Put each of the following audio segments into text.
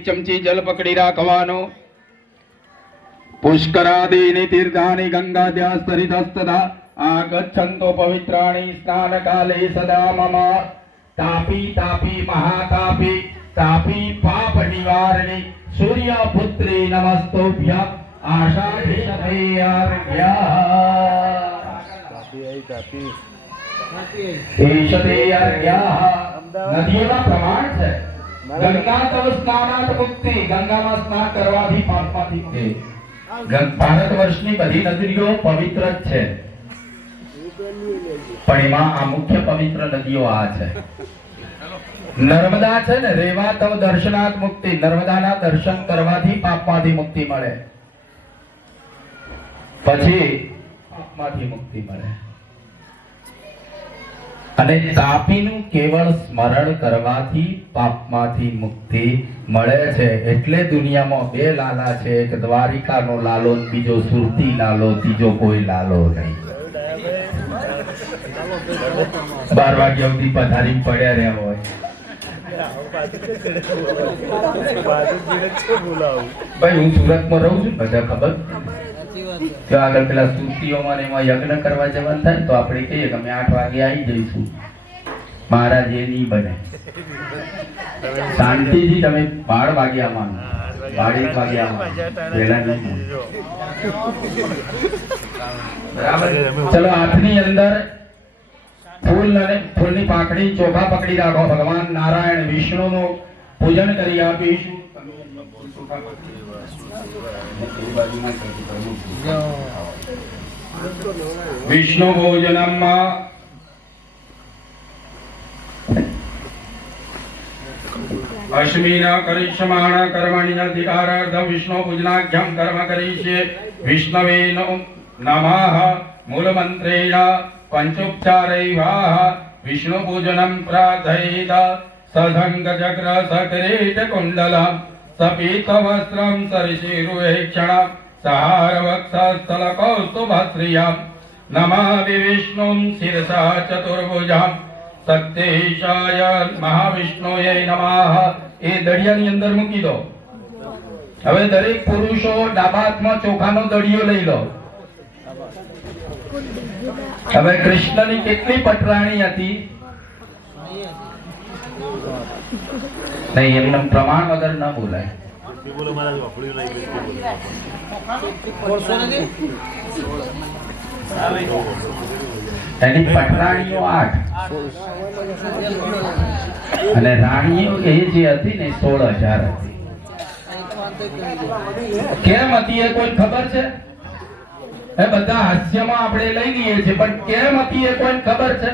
એક ચમચી જલ પકડી રાખવાનો. પુષ્કરાદીની તીર્થાની ગંગાદ્યાસ્તરિતસ્તદા આગચ્છન્તો પવિત્રાણી સ્નાનકાલે સદા મમ. તાપી તાપી મહાતાપી તાપી પાપ નિવારણી સૂર્યપુત્રી નમસ્તોભ્યં નદીઓના પ્રમાણ છે. ગંગા તવ સ્નાનાત મુક્તિ, ગંગામાં સ્નાન કરવાથી પાપમાંથી મુક્તિ. ભારત વર્ષની બધી નદીઓ પવિત્ર જ છે, પણ એમાં આ મુખ્ય પવિત્ર નદીઓ આ છે. નર્મદા છે ને, રેવા તવ દર્શનાત મુક્તિ, નર્મદાના દર્શન કરવાથી પાપમાંથી મુક્તિ મળે, પછી પાપમાંથી મુક્તિ મળે. અને તાપીનું કેવળ સ્મરણ કરવાથી પાપમાંથી મુક્તિ મળે છે. એટલે દુનિયામાં બે લાલા છે, એક દ્વારિકાનો લાલો, બીજો સુરતી લાલો, ત્રીજો કોઈ લાલો નહીં. 12 વાગ્યા સુધી પથારી પડ્યા રહ્યા હોય. ભાઈ હું સુરતમાં રહું છું, બધા ખબર. જો આગળ પેલા સુરતીઓમાં એમાં યજ્ઞ કરવા જવાનું થાય તો આપણે કહીએ કે અમે 8 વાગે આવી જઈશું. મહારાજ એ નહીં બને. શાંતિથી તમે 12 વાગે આવવાનું, 12 વાગે આવવાનું, પહેલા નહીં. બરાબર. ચલો હાથની અંદર ફૂલ અને ફૂલની પાંખડી ચોખા પકડી રાખો. ભગવાન નારાયણ વિષ્ણુનું પૂજન કરી આપીશું. વિષ્ણુ ભોજનમ અશ્મિના કરિષ્યમાણ કર્મણિ અધિકારાર્થમ વિષ્ણુ પૂજનાખ્યમ કર્મ કરીષ્યે. વિષ્ણવે નમઃ મૂળ મંત્રેણ પંચોપચારૈવાહ વિષ્ણુ પૂજનમ પ્રાર્થયેત. સધંગ ચક્ર સકરેટ કુંડલમ સપીત વસ્ત્રમ સરિશિરુહેક્ષણમ સહાર વક્ષસ્થલ કૌસ્તુભશ્રિયમ. નમામિ વિષ્ણું શિરસા ચતુર્ભુજમ સત્યેશાય મહાવિષ્ણુએ નમઃ. એ દળિયાની અંદર મૂકી દો. હવે દરેક પુરુષો ડાબા હાથમાં ચોખાનો દળિયો લઈ લો. હવે કૃષ્ણની કેટલી પટરાણી હતી? નહીં, એમને પ્રમાણ વગર ન બોલાય. એની પટરાણીઓ 8 અને રાણીઓ એ જે હતી ને 16,000 હતી. કેમ હતી એ કોઈ ખબર છે? એ બધા હાસ્યમાં આપણે લઈ લઈએ છીએ, પણ કેમ હતી એ કોઈ ખબર છે?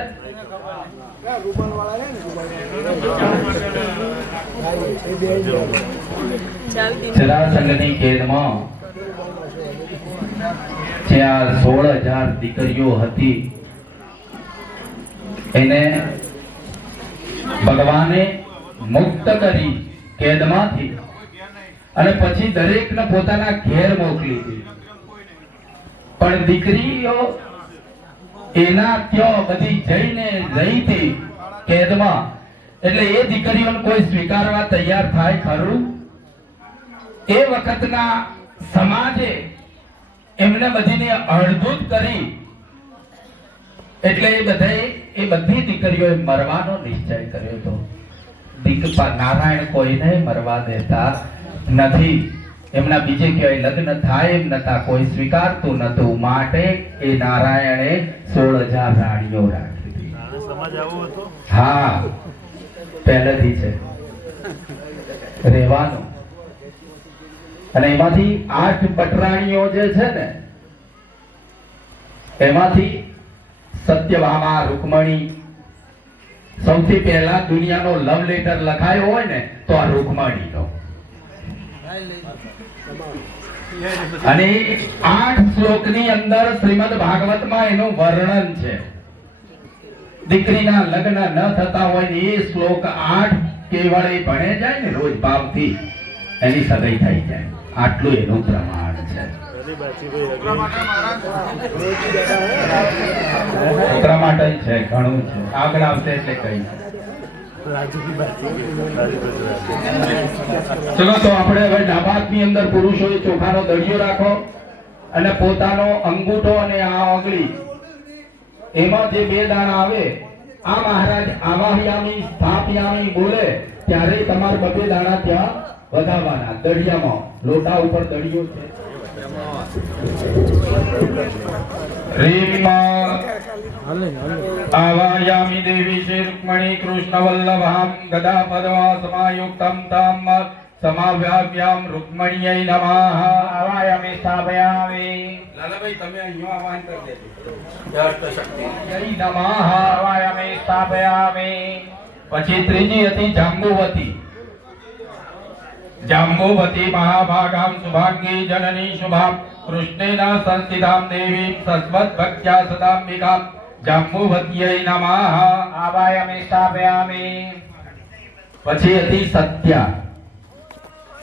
જરાસંઘની કેદમાં જ્યાં 16,000 દીકરીઓ હતી, એને ભગવાને મુક્ત કરી કેદમાંથી, અને પછી દરેકને પોતાના ઘેર મોકલી હતી. પણ દીકરીઓ એના ત્યાં બધી જઈને રહી હતી કેદમાં. એટલે એ દીકરીઓને કોઈ સ્વીકારવા તૈયાર થાય ખરું? એ વખતના સમાજે એમને બધીને અડધૂત કરી. એટલે એ બધી દીકરીઓએ મરવાનો નિશ્ચય કર્યો હતો. નારાયણ કોઈને મરવા દેતા નથી. એમના બીજે ક્યાંય લગ્ન થાય એમ નતા, કોઈ સ્વીકારતું નતું. માટે એ નારાયણે 16,000 રાણીઓ રાખી હતી. હા, પહેલેથી છે રહેવાનું. અને એમાંથી 8 પટરાણીઓ જે છે ને, એમાંથી સત્યભામા, રૂકમણી. સૌથી પહેલા દુનિયાનો લવ લેટર લખાયો હોય ને તો આ રૂકમણીનો. અને 8 શ્લોકની અંદર શ્રીમદ ભાગવતમાં એનું વર્ણન છે. દીકરીના લગ્ન ન થતા હોય ને એ શ્લોક 8 કેવળ એ ભણે જાય ને રોજ ભાવથી, એની સગાઈ થઈ જાય. આટલું એનું પ્રમાણ છે. એટલા માટે છે, ઘણું છે. આગળ આવશે એટલે કઈ. ચલો તો આપણે હવે ડાબા હાથની અંદર પુરુષોએ ચોખાનો દળિયો રાખો અને પોતાનો અંગૂઠો અને આ આંગળી એમાં જે બે દાણા આવે આ મહારાજ આવાહયામી સ્થાપયામી બોલે ત્યારે તમારે બબે દાણા ત્યાં વધાવવાના દળિયામાં લોટા ઉપર દળિયો છે રીમ आवायामि देवी श्री रुक्मणी कृष्ण वल्लभां गदा पद्मा समायुक्तं तां समाव्याव्यां रुक्मण्यै नमः आवायामि स्थापयामि लालाभाई તમે અહીંયા આવાહન કરી દેજો અષ્ટ શક્તિ નમઃ આવાયામિ સ્થાપયામિ પછી ત્રીજી હતી જાંબુવતી जाम्बुवती महाभागां शुभांगी जननी शुभां कृष्णेन संस्थितां देवीं सस्मद्भक्त्या सदाम्बिकां जाम्बुवत्यै नमः आवायामि स्थापयामि પછી હતી સત્યા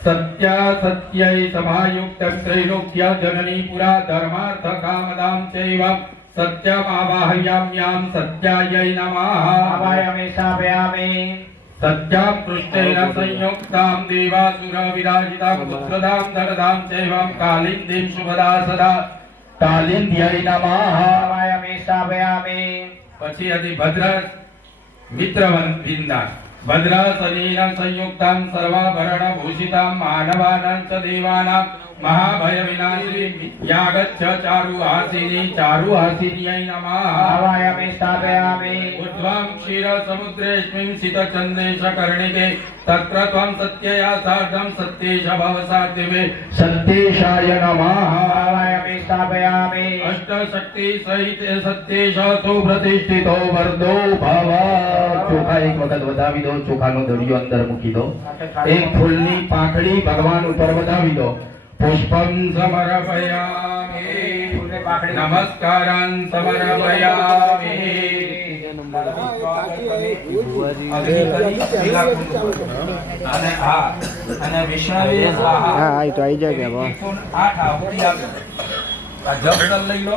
સત્યા સત્यै સમાયુક્तं ત્રૈલોક્ય जननी पुरा धर्मार्थ कामदां चैव सत्यमावाहयाम्यां सत्यायै नमः आवायामि स्थापयामि सत्यां पृष्ठेन संयुक्तां देवासुर विराजितां पुत्रदां धरदां चैवं कालिन्दीं शुभदा सदा कालिन्द्यै नमः आवायामि स्थापयामि પછી હતી ભદ્ર મિત્રવંદિના ભદ્રાસનેन संयुक्तां सर्वाभरण भूषितां मानवानां च देवानां महाभय विनाशिनी यागच्छ चारुहासिन्यै नमः आवायामि स्थापयामि ऊर्ध्वां क्षीर समुद्रेऽस्मिन् सितचन्देश कर्णिके तत्र त्वं सत्यया सार्धं सत्येश भवसादिवे सत्येशाय नमः आवायामि स्थापयामि अष्टशक्ति सहित सत्येश सुप्रतिष्ठितो वर्धो भव ચોખા એક વખત વધાવી દો ચોખાનો દળિયો અંદર મૂકી દો એક ફૂલની પાંખડી ભગવાન ઉપર વધાવી દો पुष्पं समर्पयामि नमस्कारं समर्पयामि અને વિષ્ણવે સ્વાહા હા તો આવી જાય કે 8 આહુતિ આપો આ જપ લઈ લો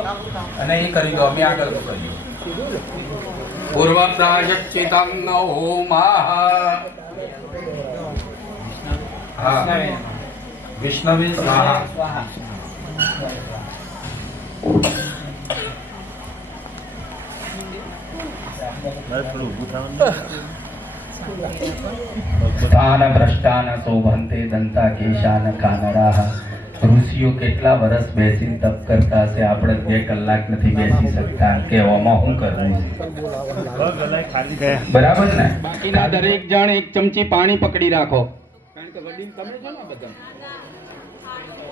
અને એ કરી દો અમે આગળ કરીએ પૂર્વ પ્રાયશ્ચિતં ઓમ હા विष्णवे स्वाहा स्थान भ्रष्टान शोभन्ते दंता केशान कानराः ઋષિઓ કેટલા વર્ષ બેસીને તપ કરતા હશે આપણે 2 કલાક નથી બેસી શકતા કે ઓમાં શું કરવું છે બરાબર ને બાકીના દરેક જણ એક ચમચી પાણી પકડી રાખો કારણ કે વડીલ તમે છો ને બધા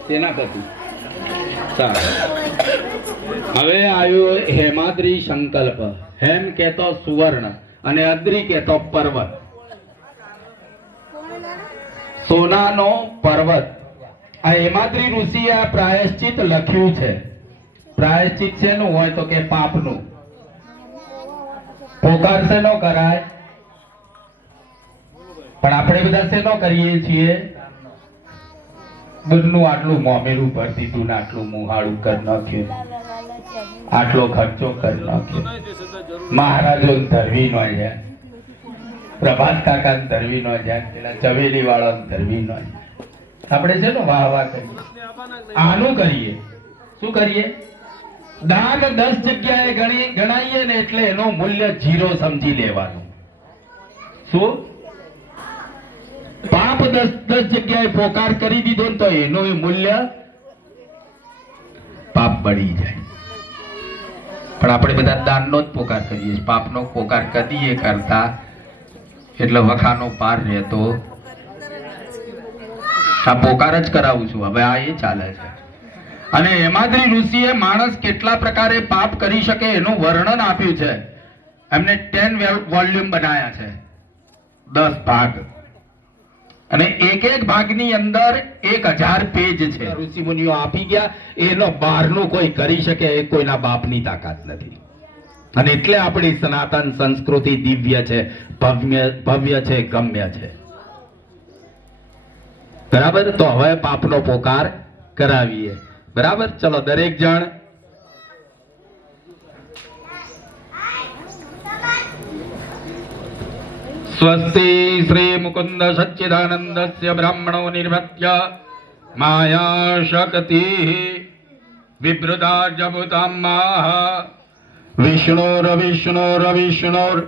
સેનાપતિ હવે આવ્યો હેમાદ્રી સંકલ્પ હેમ કહેતો સુવર્ણ અને અદ્રી કહેતો પર્વત સોનાનો પર્વત આ હેમાદ્રી ઋષિએ આ પ્રાયશ્ચિત લખ્યું છે પ્રાયશ્ચિત શેનું હોય તો કે પાપનું પોકાર શેનો કરાય પણ આપણે બધા શેનો કરીએ છીએ દૂધનું આટલું મોમેરું ભરી દીધું ને આટલું મુહાળું કરી નાખ્યું આટલો ખર્ચો કરી નાખ્યો મહારાજો ધરવી નો જાય પ્રભાત કાકા ધરવી નો જાય પેલા ચવેલી વાળા ધરવી નો આપણે છે ને વાહ વાહ કરીએ આનું કરીએ શું કરીએ દાન 10 જગ્યાએ ગણાઈએ ને એટલે એનો મૂલ્ય 0 સમજી લેવાનું શું પાપ 10 જગ્યાએ પોકાર કરી દીધો ને તો એનો મૂલ્ય પાપ બળી જાય પણ આપણે બધા દાનનો જ પોકાર કરીએ પાપનો પોકાર કદીએ કરતા એટલે વખાનો પાર રહેતો આ પોકાર જ કરાવું છું હવે આ એ ચાલે છે અને હેમાદ્રી ઋષિએ માણસ કેટલા પ્રકારે પાપ કરી શકે એનું વર્ણન આપ્યું છે એમને 10 વોલ્યુમ બનાયા છે 10 ભાગ અને એક ભાગની અંદર 1000 પેજ છે ઋષિ મુનિઓ આપી ગયા એનો બહારનું કોઈ કરી શકે એ કોઈના બાપની તાકાત નથી અને એટલે આપણી સનાતન સંસ્કૃતિ દિવ્ય છે ભવ્ય છે ગમ્ય છે બરાબર તો હવે પાપનો પોકાર કરાવીએ બરાબર ચલો દરેક જણ स्वस्ति श्री मुकुंद सच्चिदानंदस्य ब्राह्मणो निर्भत्य माया शक्ति विभृतार्जभूताम्माः विष्णोर्विष्णोर्विष्णोर्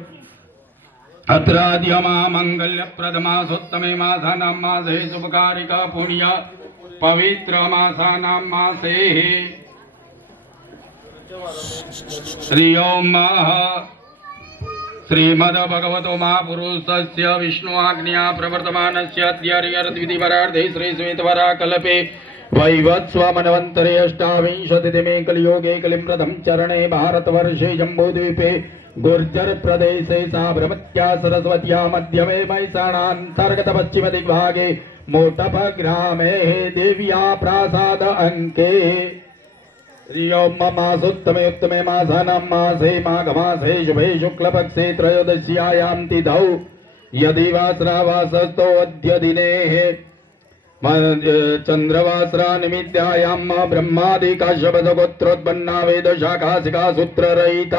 अत्राद्यमा मंगल्यप्रदमासोत्तमे मासानां मासे शुभकारिका पुण्य पवित्र मासानां मासे श्री ओम श्रीमद्भगवतो महापुरुषस्य विष्णु आज्ञा प्रवर्तमानस्य अद्यार्यद्वितीवरार्धे श्री श्वेतवराकल्पे वैवत्स्वमन्वन्तरे अष्टाविंशतितमे कलियुगे कलिम्प्रथम चरणे भारतवर्षे जम्बूद्वीपे गुर्जर प्रदेशे साबरमत्या सरस्वत्या मध्यमे मैसाणान्तर्गत पश्चिमदिग्भागे मोटपग्रामे देव्या प्रासाद अंके मासोत्तमे उत्तमे मासानां मासे माघमासे शुभे शुक्लपक्षे त्रयोदश्यायां तिथौ यदि वासरावासस्तो अद्य दिने चंद्रवासरा निमित्तायां ब्रह्मादि काश्यपगोत्रोत्पन्ना वेदशाखासिका सूत्ररहित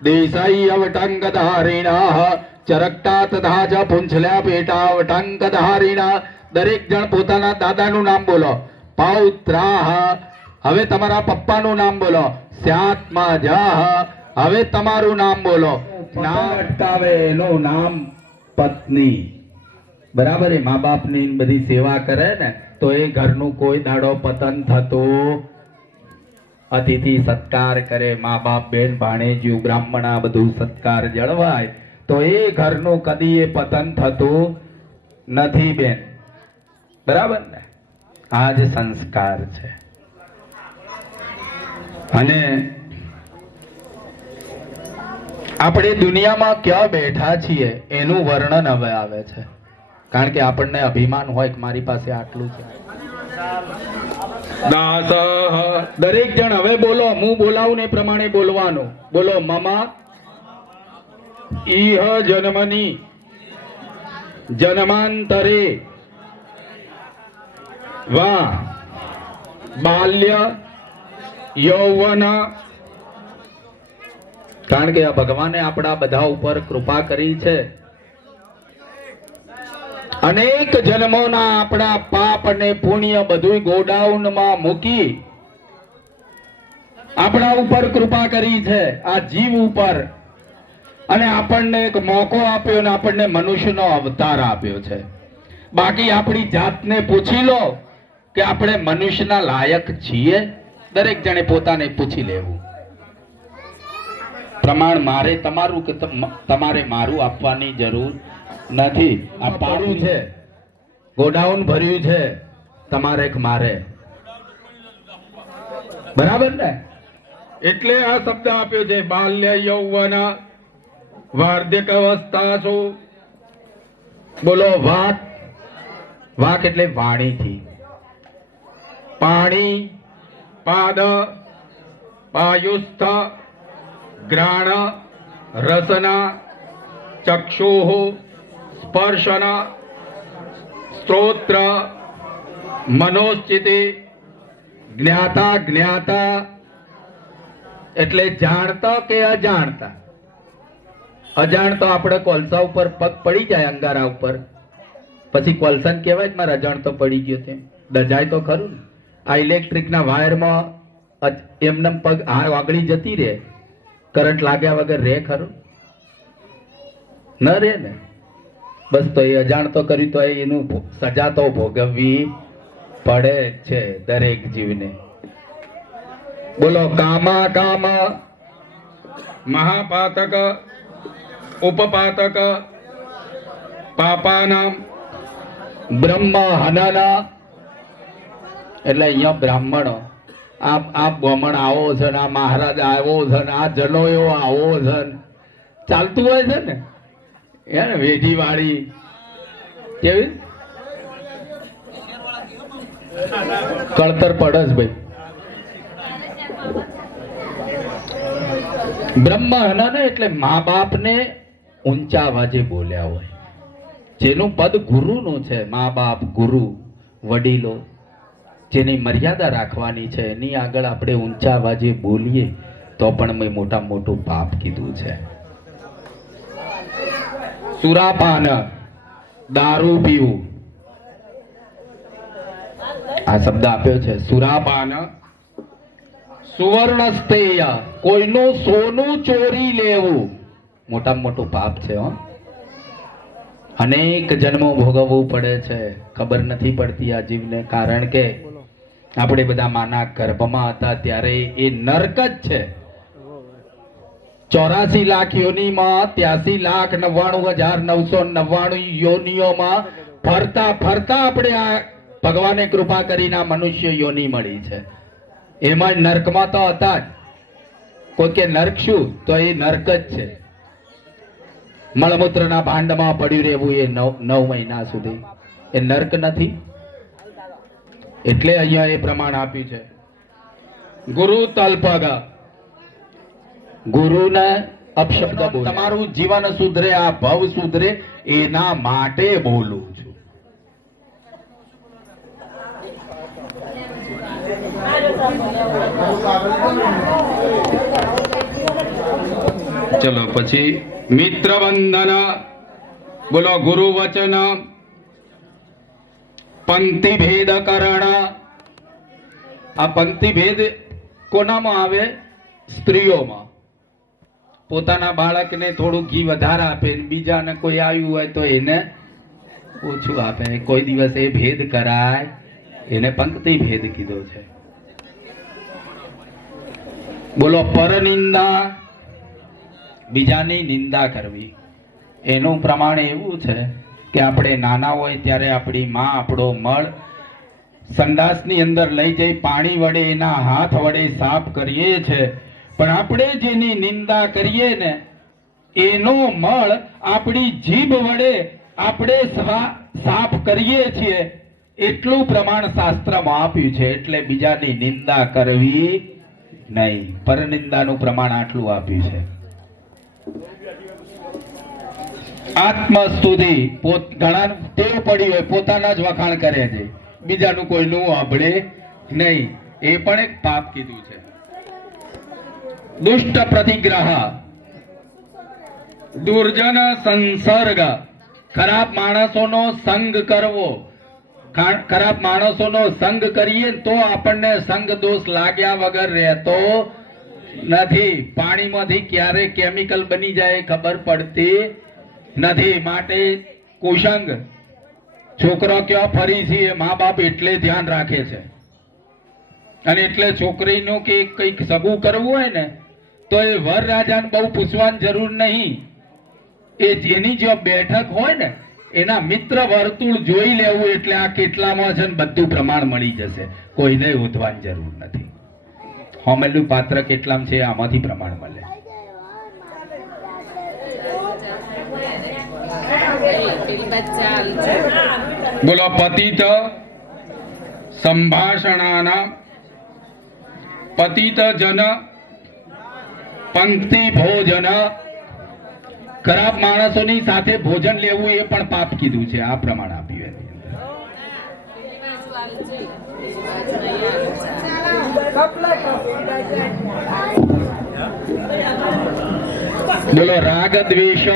देसाईअवटांगधारिणः चरकटा तथा च पूंछल्या पेटा अवटांगधारिणः दरेक जण पोताना दादाનું નામ બોલો પૌત્રાહ હવે તમારા પપ્પાનું નામ બોલો સ્યાત્માજાહ હવે તમારું નામ બોલો નામ અટકાવે એનું નામ પત્ની બરાબર એ મા બાપની બધી સેવા કરે ને તો એ ઘરનું કોઈ દાડો પતન થતો અતિથિ સત્કાર કરે મા બાપ બેન ભાણેજ્યું બ્રાહ્મણા બધું સત્કાર જળવાય તો એ ઘરનું કદી એ પતન થતું નથી બેન બરાબર ને આ જ સંસ્કાર છે અને આપણે દુનિયામાં ક્યાં બેઠા છીએ એનું વર્ણન હવે આવે છે કારણ કે આપણને અભિમાન હોય કે મારી પાસે આટલું છે દાસ દરેક જણ હવે બોલો હું બોલાવું ને પ્રમાણે બોલવાનું બોલો મમા ઈહ જન્મની જન્માંતરે વા બાલ્ય યૌવન કારણ કે ભગવાને આપણા બધા ઉપર કૃપા કરી છે અનેક જન્મોના આપણા પાપ અને પુણ્ય બધું ગોડાઉનમાં મૂકી આપણા ઉપર કૃપા કરી છે આ જીવ ઉપર અને આપણને એક મોકો આપ્યો અને આપણને મનુષ્યનો અવતાર આપ્યો છે બાકી આપણી જાતને પૂછી લો કે આપણે મનુષ્યના લાયક છીએ દરેક જણે પોતાને પૂછી લેવું પ્રમાણ મારે તમારું કે તમારે મારું આપવાની જરૂર નથી આ પાડું છે ગોડાઉન ભર્યું છે તમારે કે મારે બરાબર ને એટલે આ શબ્દ આપ્યો છે બાલ્ય યૌવન વાર્ધક્ય અવસ્થા છો બોલો વાક વાક એટલે વાણીથી પાણી પાદ પાયુસ્થ ગ્રાણ રસના ચક્ષુઃ સ્પર્શન સ્ત્રોત્ર મનોશ્ચિતિ જ્ઞાતા જ્ઞાતા એટલે જાણતા કે અજાણતા અજાણતો આપણે કોલસા ઉપર પગ પડી જાય અંગારા ઉપર પછી કોલસન કહેવાય જ મારા અજાણતો પડી ગયો તેમ દજાય તો ખરું ને આ ઇલેક્ટ્રિકના વાયરમાં એમને પગ આગળી જતી રહે કરંટ લાગ્યા વગર રે ખરું ન રે ને બસ તો એ અજાણતો કર્યું તો એનું સજા તો ભોગવવી પડે છે દરેક જીવને બોલો કામા કામ મહાપાતક ઉપપાતક પાપાનામ બ્રહ્મ હનના એટલે અહીંયા બ્રાહ્મણો આ બ્રાહ્મણ આવો છે ને આ મહારાજ આવો છે ને આ જનોયો આવો છે ચાલતું હોય છે ને એને વેઢી વાળી કેવી કળતર પડસ ભાઈ બ્રહ્મ હનન એટલે મા બાપને ઊંચા અવાજે બોલ્યા હોય જેનું પદ ગુરુનું છે મા બાપ ગુરુ વડીલો જેની મર્યાદા રાખવાની છે એની આગળ આપણે ઊંચા અવાજે બોલીએ તો પણ મેં મોટા મોટું પાપ કીધું છે સુરાપાન દારૂ પીવું, આ શબ્દ આપ્યો છે સુરાપાન. સુવર્ણ સ્તેય કોઈનું સોનું ચોરી લેવું મોટામાં મોટું પાપ છે. અનેક જન્મો ભોગવવું પડે છે, ખબર નથી પડતી આ જીવને. કારણ કે આપણે બધા માના ગર્ભમાં હતા ત્યારે એ નરક જ છે. 84 લાખ યોનિમાં 83,99,999 યોનિઓમાં ફરતા ફરતા આપણે આ ભગવાને કૃપા કરીને આ મનુષ્ય યોની મળી છે. એમાં નર્કમાં તો હતા જ. કોઈ કે નર્ક શું, તો એ નર્ક જ છે. મળમૂત્રના ભાંડમાં પડ્યું રહેવું એ 9 મહિના સુધી એ નર્ક નથી. એટલે અહીંયા એ પ્રમાણ આપ્યું છે. ગુરુ તલ્પગ, ગુરુને અપશબ્દ બોલ. તમારું જીવન સુધરે, આ ભવ સુધરે એના માટે બોલું છું. ચલો પછી મિત્ર વંદન, બોલો ગુરુ વચન, પંક્તિ ભેદ કરણ. આ પંક્તિ ભેદ કોનામાં આવે? સ્ત્રીઓમાં. પોતાના બાળકને થોડું ઘી વધારે આપે, બીજાને કોઈ આવ્યું હોય તો એને ઓછું આપે. કોઈ દિવસ એ ભેદ કરાય, એને પંક્તિ ભેદ કીધો છે. બોલો પરનિંદા, બીજાની નિંદા કરવી. એનું પ્રમાણ એવું છે કે આપણે નાના હોય ત્યારે આપણી માં આપણો મળ સંડાસની અંદર લઈ જઈ પાણી વડે એના હાથ વડે સાફ કરીએ છે. પણ આપણે જેની નિંદા કરીએ ને એનો મળ આપણી જીભ વડે આપણે સાફ કરીએ છીએ. એટલું પ્રમાણ શાસ્ત્રમાં આપ્યું છે. એટલે બીજાની નિંદા કરવી નહીં. પરનિંદાનું પ્રમાણ આટલું આપ્યું છે. આત્મસ્તુતિ, ઘણા ટેવ પડી હોય પોતાના જ વખાણ કરે છે, બીજાનું કોઈનું સાંભળે નહીં. એ પણ એક પાપ કીધું છે. દુષ્ટ પ્રતિગ્રહ, દુર્જન સંસર્ગ, ખરાબ માણસોનો સંગ કરવો. ખરાબ માણસોનો સંગ કરીએ તો આપણને સંગ દોષ લાગ્યા વગર રહેતો નથી. પાણીમાંથી ક્યારે કેમિકલ બની જાય ખબર પડતી નથી. માટે કુસંગ, છોકરો ક્યાં ફરી છે એ મા બાપ એટલે ધ્યાન રાખે છે. અને એટલે છોકરીનું કે કંઈક સગું કરવું હોય ને તો એ વરરાજાને બહુ પૂછવાની જરૂર નહીં. એ જેની જો બેઠક હોય ને એના મિત્ર વર્તુળ જોઈ લેવું, એટલે આ કેટલામાં છે ને બધું પ્રમાણ મળી જશે. કોઈને ઉધવાની જરૂર નથી. હોમેલું પાત્ર કેટલામાં છે આમાંથી પ્રમાણ મળે. બોલો પતિત સંભાષણાના, પતિત જન પંક્તિ ભોજન, ખરાબ માણસોની સાથે ભોજન લેવું એ પણ પાપ કીધું છે. આ પ્રમાણ આપ્યું. બોલો રાગ દ્વેષ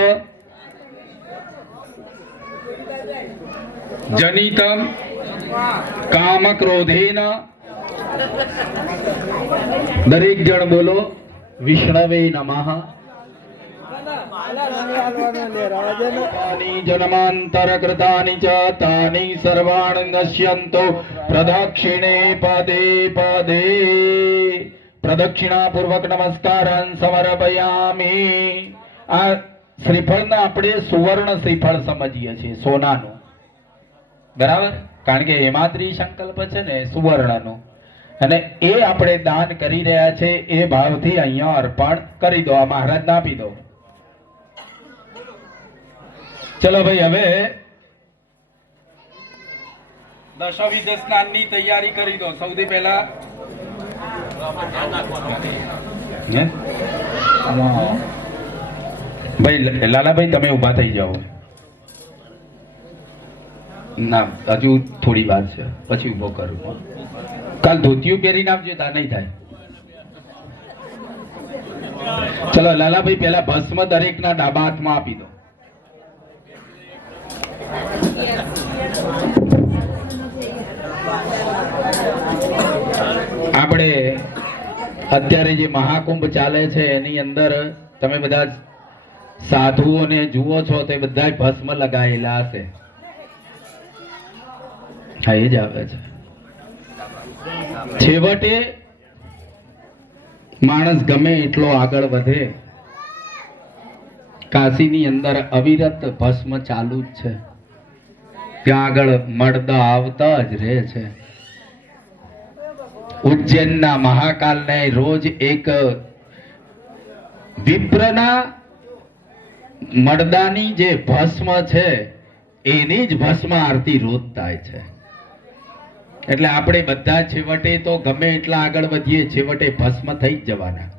જનિત કામ ક્રોધેન. દરેક જણ બોલો વિષ્ણવે નમઃ. જન્માંતર કૃતાનિ ચ તાનિ સર્વાણિ નશ્યન્તો પ્રદક્ષિણે પદે પદે. પ્રદક્ષિણા પૂર્વક નમસ્કારં સમર્પયામિ. આ શ્રીફળના આપણે સુવર્ણ શ્રીફળ સમજીએ છીએ, સોનાનું. બરાબર? કારણ કે હેમાદ્રી સંકલ્પ છે ને સુવર્ણનું, અને એ આપણે દાન કરી રહ્યા છે. એ ભાવથી અહીંયા અર્પણ કરી દો. આ મહારાજને આપી દો. ચલો ભાઈ, હવે દશવિધ સ્નાનની તૈયારી કરી દો. સૌથી પહેલા ભાઈ લાલાભાઈ તમે ઉભા થઈ જાઓ. ના, હજુ થોડી વાર છે, પછી ઉભો કરું. કાલ ધોતિયું પહેરીને આપજો, તા નહીં થાય. ચલો લાલાભાઈ, પેલા ભસ્મ દરેકના ડાબા હાથમાં આપી દો. આપણે અત્યારે જે મહાકુંભ ચાલે છે એની અંદર તમે બધા સાધુઓને જુઓ છો તે બધા ભસ્મ લગાયેલા હશે. હા, એ જ આવે છે. છેવટે માણસ ગમે એટલો આગળ વધે, કાશીની અંદર અવિરત ભસ્મ ચાલુ જ છે. ત્યાં આગળ મળદા આવતા જ રહે છે. ઉજ્જૈનના મહાકાલને રોજ એક વિપ્રના મળદાની જે ભસ્મ છે એની જ ભસ્મ આરતી રોજ થાય છે. એટલે આપણે બધા છેવટે તો ગમે એટલા આગળ વધીએ, છેવટે ભસ્મ થઈ જ જવાના.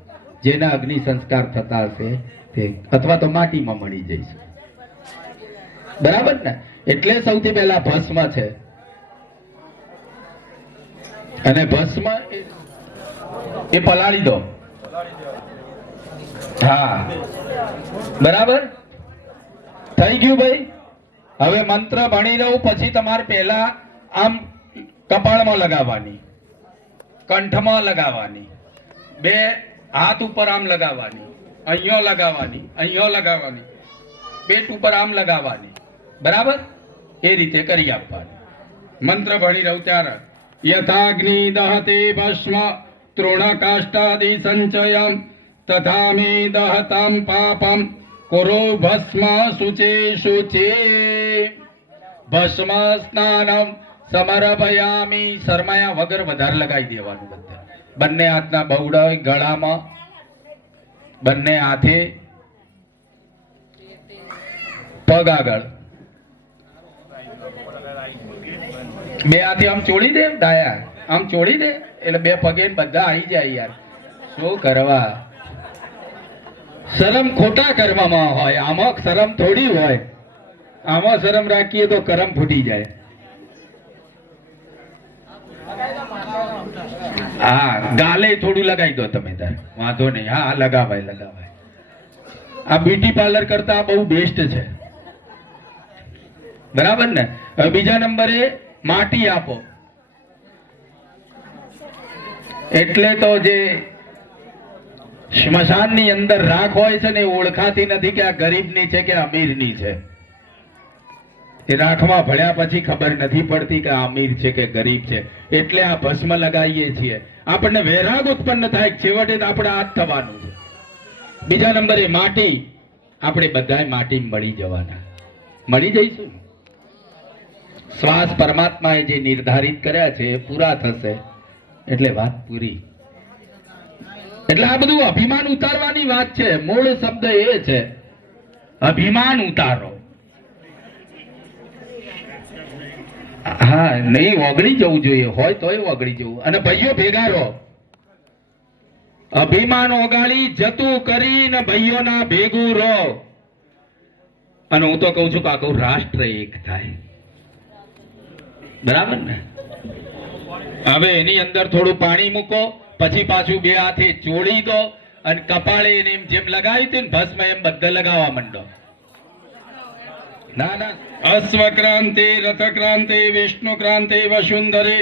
જેના અગ્નિ સંસ્કાર થતા હશે તે, અથવા તો માટીમાં મળી જઈશું. બરાબર ને? એટલે સૌથી પહેલા ભસ્મ છે. અને ભસ્મ એ પલાળી દો. હા, બરાબર થઈ ગયું ભાઈ. હવે મંત્ર ભણી લઉં પછી તમારે પહેલા આમ કપાળમાં લગાવવાની, કંઠમાં લગાવવાની, બે હાથ ઉપર આમ લગાવવાની, અહીંયા લગાવવાની, અહીંયા લગાવવાની, પેટ ઉપર આમ લગાવવાની. બરાબર? એ રીતે કરી આપવાની. મંત્ર ભણી રહું ત્યારે યથાગ્નિ દહતે ભસ્મ તૃણકાષ્ટાદિ સંચયમ તથા મે દહતામ પાપમ કુરુ ભસ્મ શુચે શુચે ભસ્મ સ્નાનમ સમર્પયામિ. શરમાયા વગર વધારે લગાવી દેવાનું. બધા બંને હાથના બહુડા હોય, ગળામાં, બંને હાથે, પગ આગળ, બે હાથે આમ ચોડી દે. ડાયા આમ ચોડી દે એટલે બે પગે બધા આવી જાય. યાર શું કરવા? શરમ ખોટા કરવામાં હોય, આમાં શરમ થોડી હોય. આમાં શરમ રાખીએ તો કરમ ફૂટી જાય. હા, ગાલે થોડું લગાવી દો તમે તાર, વાંધો નહીં. હા, લગાવાય લગાવાય. આ બ્યુટી પાર્લર કરતા બહુ બેસ્ટ છે. બરાબર ને? હવે બીજા નંબરે માટી આપો. એટલે તો જે સ્મશાનની અંદર રાખ હોય છે ને એ ઓળખાતી નથી કે આ ગરીબની છે કે અમીરની છે. એ રાખમાં ભળ્યા પછી ખબર નથી પડતી કે આ અમીર છે કે ગરીબ છે. એટલે આ ભસ્મ લગાવીએ છીએ. આપણને વૈરાગ ઉત્પન્ન થાય, છેવટે તો આપણે આ જ થવાનું છે. બીજા નંબરે માટી. આપણે બધા માટી મળી જવાના, મળી જઈશું. શ્વાસ પરમાત્માએ જે નિર્ધારિત કર્યા છે એ પૂરા થશે એટલે વાત પૂરી. એટલે આ બધું અભિમાન ઉતારવાની વાત છે. મૂળ શબ્દ એ છે અભિમાન ઉતારો. હા, નહીં ઓગળી જવું જોઈએ, હોય તોય ઓગળી જવું. અને ભાઈઓ ભેગા રહો. અભિમાન ઓગાળી જતું કરીને ભાઈઓના ભેગું રહો. અને હું તો કઉ છું કે આખું રાષ્ટ્ર એક થાય. બરાબર ને? હવે એની અંદર થોડું પાણી મૂકો, પછી પાછું બે હાથે ચોળી દો અને કપાળે એમ જેમ લગાવી હતી ને ભસ્મ એમ બધા લગાવવા માંડો. ના ના, અશ્વક્રાંતે રથક્રાંતે વિષ્ણુક્રાંતે વસુંધરે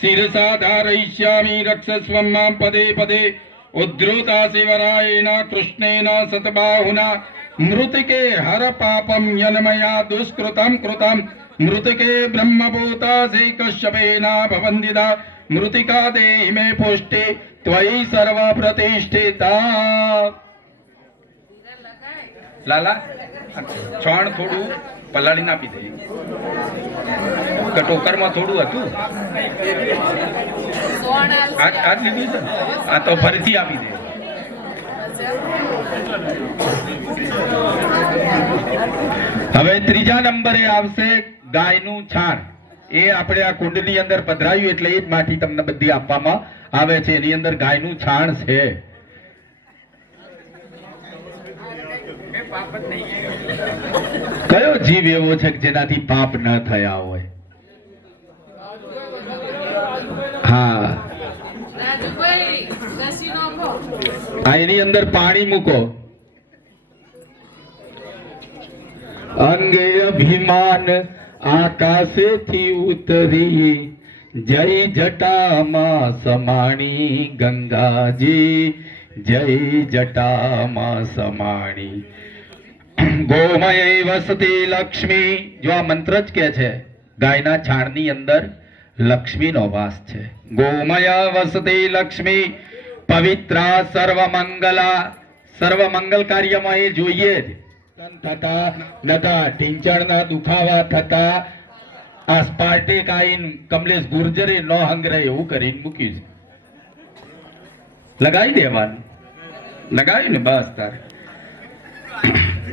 શિરસા ધારયિષ્યામિ રક્ષસ્વમ માં પદે પદે ઉદ્ધૃતા શિવરાયેણ કૃષ્ણેન સતબાહુના મૃતિકે હર પાપમ યન્મયા દુષ્કૃતમ કૃતમ મૃતિકે બ્રહ્મભૂતા સે કશ્યપેના ભવંદિદા મૃતિકા દેહિ મે પુષ્ટિ ત્વયી સર્વ પ્રતિષ્ઠિતા. લાલા છાણ થોડું પલાળીને આપી દે. ટોકરમાં થોડું હતું, આજ લીધું છે. આ તો ફરીથી આપી દે. હવે ત્રીજા નંબરે આવશે ગાયનું છાણ. એ આપણે આ કુંડની અંદર પધરાયું એટલે એ જ માટી તમને બધી આપવામાં આવે છે. એની અંદર ગાયનું છાણ છે. કયો જીવ એવો છે કે જેનાથી પાપ ન થયા હોય? હા, આ એની અંદર પાણી મૂકો. અંગે અભિમાન આકાશેથી ઉતરી જય જટામાં સમાણી ગંગાજી, જય જટામાં સમાણી. ગોમય વસતી લક્ષ્મી. જો આ મંત્ર જ કે છે ગાયના છાણની અંદર લક્ષ્મીનો વાસ છે. ગોમય વસતી લક્ષ્મી પવિત્રા સર્વમંગલા. સર્વમંગલ કાર્યમાં એ જોઈએ જ થતા નતા ઢીંચણના દુખાવા થતા આ સ્પાર્ટેક આઈન કમલેશ ગુર્જરે નો હંગરે એવું કરીને મૂક્યું છે. લગાવી દેવાનું, લગાવી ને બસ તારે.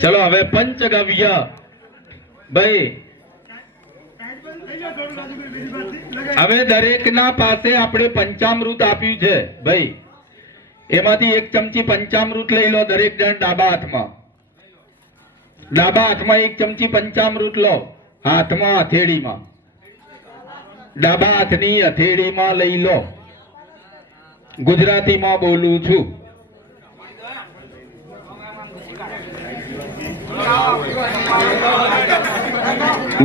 ચલો હવે પંચગવ્ય. ભાઈ હવે દરેકના પાસે આપણે પંચામૃત આપ્યું છે ભાઈ, એમાંથી એક ચમચી પંચામૃત લઈ લો દરેક જણ ડાબા હાથમાં. ડાબા હાથમાં એક ચમચી પંચામૃત લો, હાથમાં હથેળીમાં, ડાબા હાથની હથેળીમાં લઈ લો. ગુજરાતીમાં બોલું છું.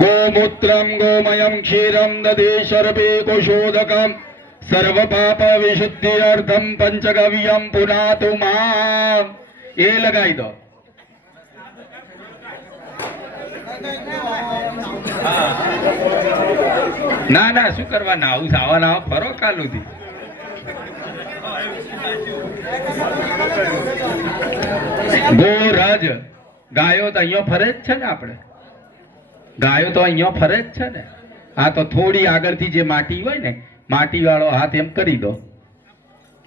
ગોમૂત્રમ ગોમયમ ક્ષીરમ દધે શર્પે કોશોદકમ સર્વ પાપ વિશુદ્ધિર્થમ પંચગવ્યમ પુનાતુ મામ. એ લગાવી દો. ના ના શું કરવા નાવું સાવા નાવ ફરો કાલુથી. ગોરજ ગાયો તો અહીંયા ફરે જ છે ને, આપણે ગાયો તો અહીંયા ફરે જ છે ને. આ તો થોડી આગળથી જે માટી હોય ને, માટી વાળો હાથ એમ કરી દો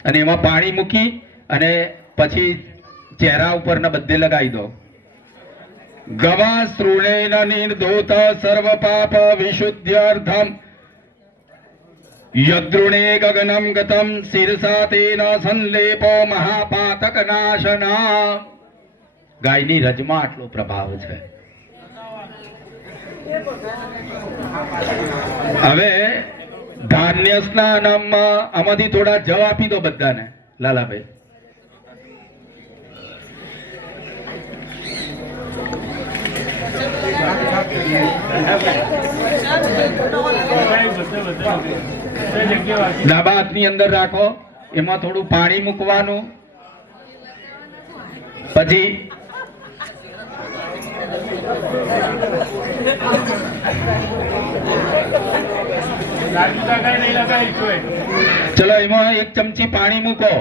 અને એમાં પાણી મૂકી અને પછી ચહેરા ઉપરના બધે લગાવી દો. ગવા શ્રુણેન નિર્ધોત સર્વ પાપ વિશુદ્ધ્યર્થમ યદ્રુણે ગગનમ ગતમ શિરસા તેન સંલેપો મહાપાતક નાશના. ગાયની રજમાં આટલો પ્રભાવ છે. હવે ધાન્ય સ્નાનમાં આમાંથી થોડા જવ આપી દો બધાને. લાલાભાઈ ડાબા હાથની અંદર રાખો, એમાં થોડું પાણી મૂકવાનું. પછી ચલો એમાં એક ચમચી પાણી મૂકો,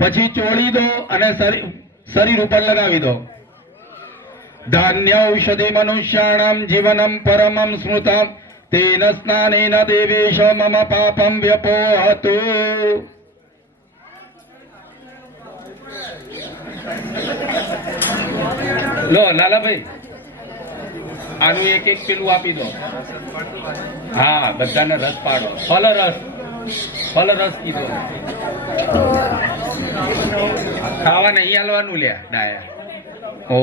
પછી ચોળી દો અને શરીર ઉપર લગાવી દો. ધાન્ય ઔષધિ મનુષ્યાણામ જીવનમ પરમમ સ્મૃતમ તેન સ્નાનેન દેવેશ મમ પાપમ વ્યપોહતુ. લો લાલાભાઈ આનું એક એક પેલું આપી દો. હા બધાને રસ પાડો. ફલ રસ કીધો. ખાવા નહીં હાલવાનું લ્યા ડાયા. ઓ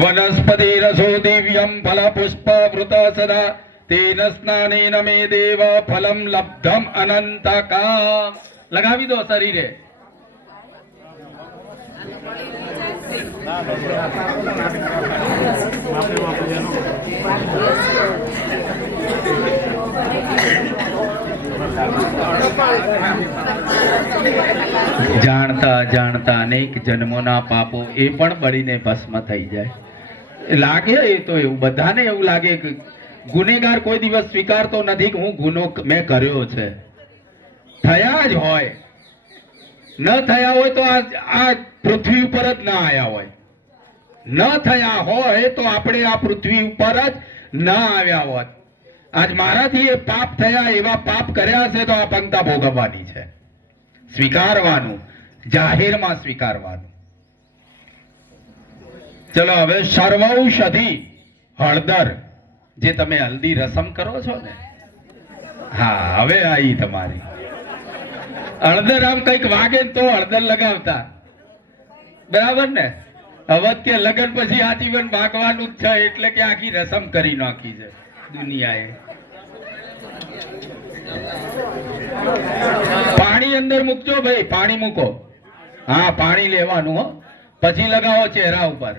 વનસ્પતિ રસો દિવ્યમ ફલ પુષ્પ વૃત સદા તેન સ્નાનેન મે દેવ ફલમ લબ્ધમ અનંતકામ. લગાવી દો શરીરે. જાણતા જાણતા અનેક જન્મોના પાપો એ પણ બળીને ભસ્મ થઈ જાય. લાગે એ તો એવું બધાને એવું લાગે કે ગુનેગાર કોઈ દિવસ સ્વીકારતો નથી કે હું ગુનો મેં કર્યો છે. થયા જ હોય, ન થયા હોય તો આ પૃથ્વી ઉપર જ ના આવ્યા હોય. ન થયા હોય તો આપણે આ પૃથ્વી ઉપર જ ના આવ્યા હોત. આજ મારાથી એ પાપ થયા, એવા પાપ કર્યા છે તો આ પંક્તા ભોગવવાની છે. સ્વીકારવાનું, જાહેરમાં સ્વીકારવાનું. ચલો હવે સર્વૌષધિ હળદર, જે તમે હલ્દી રસમ કરો છો ને, હા હવે આવી તમારી હળદર. આમ કઈક વાગે તો હળદર લગાવતા, બરાબર ને? હવે કે લગન પછી આજીવન ભાગવાનું જ છે, એટલે કે આખી રસમ કરી નાખી છે દુનિયાએ. પાણી અંદર મૂકજો ભાઈ, પાણી મૂકો. હા પાણી લેવાનું હો. પછી લગાવો ચહેરા ઉપર.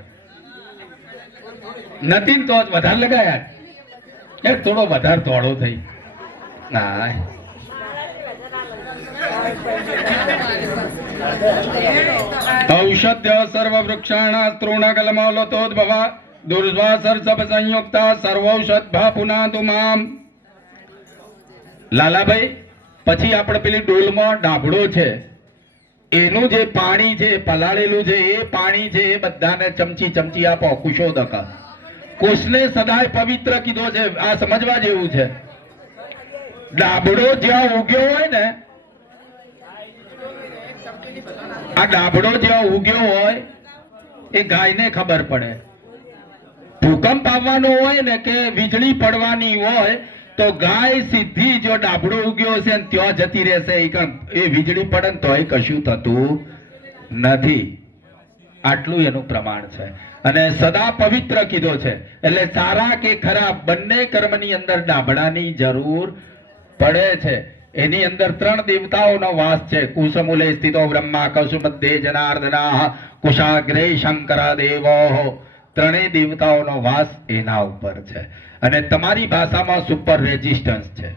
નથી ને તો વધારે લગાયા એ થોડો વધારે ધોળો થઈ. ના ઔષધ્ય સર્વ વૃક્ષાણા તૃણકલમૌલતોદ્ભવ દુર્વાસર સબ સંયુક્તા સર્વૌષધભા પુનાતુ મામ. લાલાભાઈ પછી આપણે પેલી ડોલમાં ડાભડો છે એનું જે પાણી છે પલાળેલું છે એ પાણી છે એ બધાને ચમચી ચમચી આપો. કુશોદક કુશને સદાય પવિત્ર કીધો છે. આ સમજવા જેવું છે. ડાભડો જ્યાં ઉગ્યો હોય ને આ ડાભડો જ્યાં ઉગ્યો હોય એ ગાયને ખબર પડે. ભૂકંપ આવવાનો હોય ને કે વીજળી પડવાની હોય તો ગાય સીધી જો ડાભડો ઉગ્યો હશે ને ત્યાં જતી રહેશે. એ વીજળી પડે ને તોય કશું થતું નથી. આટલું એનું પ્રમાણ છે. અને સદા પવિત્ર કીધો છે. એટલે સારા કે ખરાબ બંને કર્મની અંદર ડાભડાની જરૂર પડે છે. એની અંદર 3 દેવતાઓનો વાસ છે. કુસમૂલે સ્થિતો બ્રહ્મા કસુમધ્યે જનાર્દના કુશાગ્રે શંકરા દેવો. 3 દેવતાઓનો વાસ એના ઉપર છે. અને તમારી ભાષામાં સુપર રેઝિસ્ટન્સ છે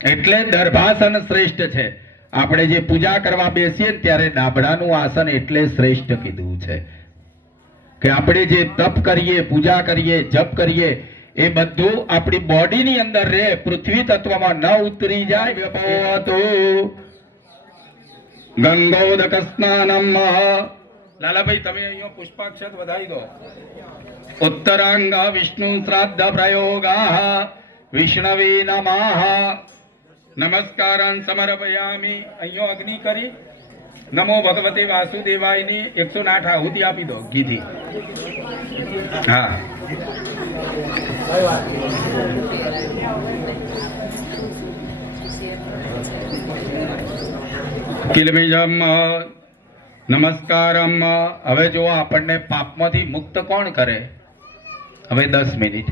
એટલે દર્ભાસન શ્રેષ્ઠ છે. આપણે જે પૂજા કરવા બેસીએ ને ત્યારે ડાભડાનું આસન એટલે શ્રેષ્ઠ કીધું છે કે આપણે જે તપ કરીએ પૂજા કરીએ જપ કરીએ એ બધું આપણી બોડીની અંદર રહે, પૃથ્વી તત્વમાં ન ઉતરી જાય. વ્યપોતો ગંગોદક સ્નાનમ. લાલાભાઈ તમે અહીંયા પુષ્પાક્ષત વધારી દો. ઉત્તરાંગ વિષ્ણુ શ્રાદ્ધ પ્રયોગા વિષ્ણવે નમઃ. નમસ્કારાન સમર્પયામિ. અહીંયા અગ્નિ કરી નમો ભગવતે વાસુદેવાયની 108 આહુતિ આપી દો ઘીથી. હા કિલબીજમ નમસ્કારમ. હવે જો આપણને પાપમાંથી મુક્ત કોણ કરે? હવે 10 મિનિટ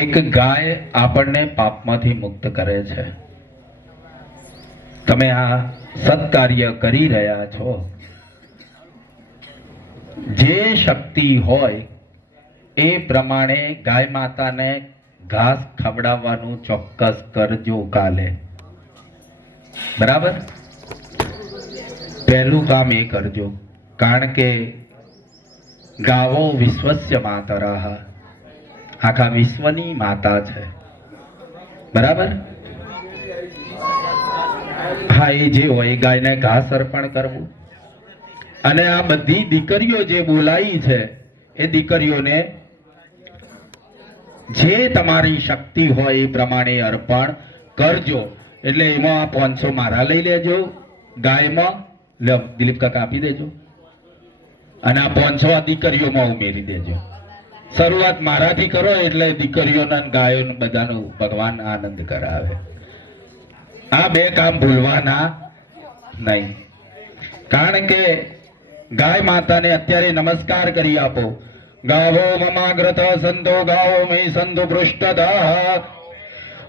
એક ગાય આપણને પાપમાંથી મુક્ત કરે છે. તમે આ સત્કાર્ય કરી રહ્યા છો. જે શક્તિ હોય એ પ્રમાણે ગાય માતાને ઘાસ ખવડાવવાનું ચોક્કસ કરજો કાલે. બરાબર? પહેલું કામ એ કરજો. કારણ કે ગાવો વિશ્વસ્ય માતરઃ. આખા વિશ્વની માતા છે. બરાબર? હા, એ જે હોય ગાયને ઘાસ અર્પણ કરવું. અને આ બધી દીકરીઓ જે બોલાઈ છે એ દીકરીઓને જે તમારી શક્તિ હોય એ પ્રમાણે અર્પણ કરજો. એટલે એમાં 500 મારા લઈ લેજો. ગાયમાં દિલીપ કાકા આપી દેજો. અને આ 500 આ દીકરીઓમાં ઉમેરી દેજો. શરૂઆત મારાથી કરો એટલે દીકરીઓના ગાયોને બધાનું ભગવાન આનંદ કરાવે. આ 2 કામ ભૂલવાના નહીં. કારણ કે ગાય માતાને અત્યારે નમસ્કાર કરી આપો. ગાવો મમાગ્રત સંતો ગાવો મે સંતો પૃષ્ઠદ